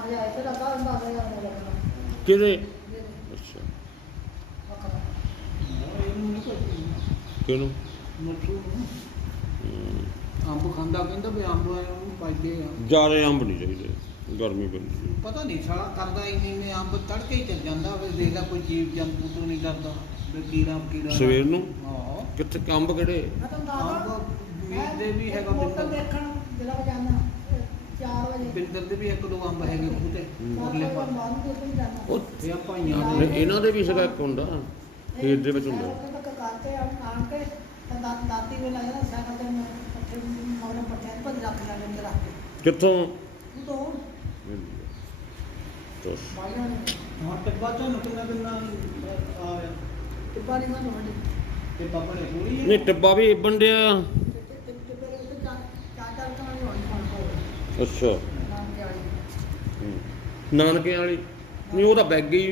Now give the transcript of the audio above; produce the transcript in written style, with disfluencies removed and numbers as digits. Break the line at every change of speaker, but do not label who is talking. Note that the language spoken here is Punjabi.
ਕਿਹਦੇ? ਅੱਛਾ ਕਿਹਨੂੰ?
ਅੰਬ ਖਾਂਦਾ, ਕਹਿੰਦਾ ਵੀ ਅੰਬ ਪਾਈਦੇ ਆ।
ਜ਼ਿਆਦਾ ਅੰਬ ਨਹੀਂ ਚਾਹੀਦੇ, ਗਰਮੀ ਪੈਂਦੀ।
ਪਤਾ ਨਹੀਂ ਸਾਲਾ ਕਰਦਾ ਹੀ ਨਹੀਂ, ਮੈਂ ਅੰਬ ਤੜਕੇ ਹੀ ਚੱਲ ਜਾਂਦਾ ਵੇ, ਦੇਖਦਾ ਕੋਈ ਜੀਵ ਜੰਤੂ ਤੋਂ ਨਹੀਂ ਕਰਦਾ ਵੀ ਕੀੜਾ
ਸਵੇਰ ਨੂੰ।
ਹਾਂ
ਕਿੱਥੇ ਅੰਬ ਕਿਹੜੇ?
ਅੰਬ ਦੇ ਵੀ ਹੈਗਾ ਬਿੰਦਰ ਦੇ ਵੀ ਇੱਕ ਦੋ ਅੰਬ ਹੈਗੇ ਬੂਟੇ ਇਹ ਭਾਈਆਂ ਦੇ।
ਇਹਨਾਂ ਦੇ ਵੀ ਸੀਗਾ ਇੱਕ ਹੁੰਦਾ ਖੇਤ ਦੇ ਵਿੱਚ ਹੁੰਦਾ। ਕਿੱਥੋਂ?
ਹਾਂ ਟਿੱਬਾ ਝੋਨ ਕਿੰਨਾ ਕਿੰਨਾ ਆਇਆ। ਟਿੱਬਾ ਨਹੀਂ ਨਾ ਤੁਹਾਡੇ ਟਿੱਬਾ ਬਣੇ ਪੂਰੀ
ਨਹੀਂ ਟਿੱਬਾ ਵੀ ਬੰਡਿਆ। ਅੱਛਾ ਨਾਨਕੇ ਵਾਲੀ ਨਹੀਂ, ਉਹ ਤਾਂ ਬੈਗ ਗਈ।